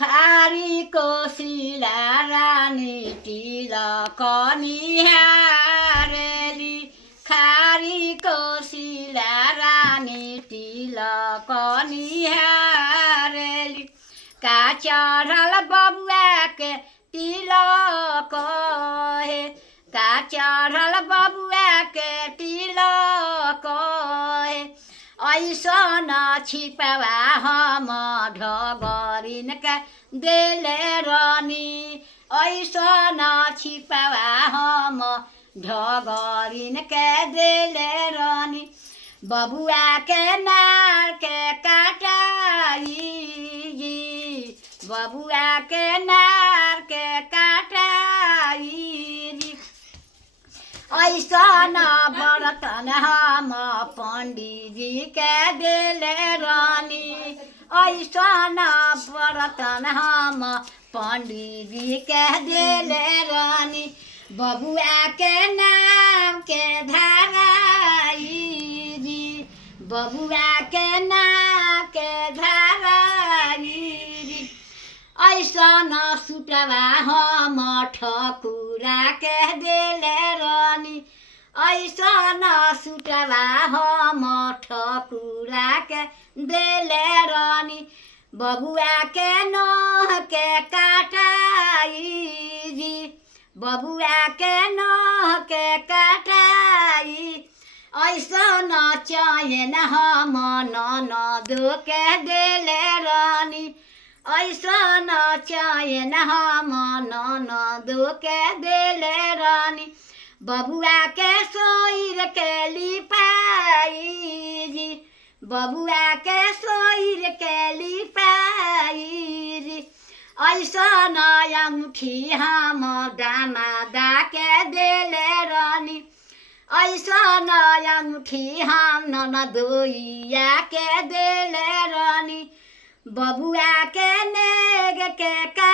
खारी कोसिला रानी तिलक निहारेली खारी कोसिला रानी तिलक निहारेली का चढ़ल बबुआ के तिलक हे का चढ़ल बबुआ के तिलक हे ऐसन छिपवा हम ढगरिन के देले रानी ऐसन छिपवा हम ढगरिन के देले रानी बबुआ के नार के काटाई बबुआ के नार के काटाई ऐसन बर्तन हम पंडितजी के देले रानी ऐसन बर्तन हम पंडितजी के देले रानी बबुआ के नाम के धराई बबुआ के नाम के धराई ऐसन सुटवा हम ठकुरा के देले रानी ऐसन सुटवा हम ठकुरा के देले रानी बबुआ के नोह के काटाई बबुआ के नोह के काटाई ऐसन चयन हम ननद के देले रानी ऐसन चयन हम ननद के देले रानी बबुआ के सोइर के लिपाई बबुआ के सोइर के लिपाई ऐसन अंगूठी हम दामादा के देले रानी ऐसन अंगूठी हम ननदोइया के देले रानी बबुआ के नेग के का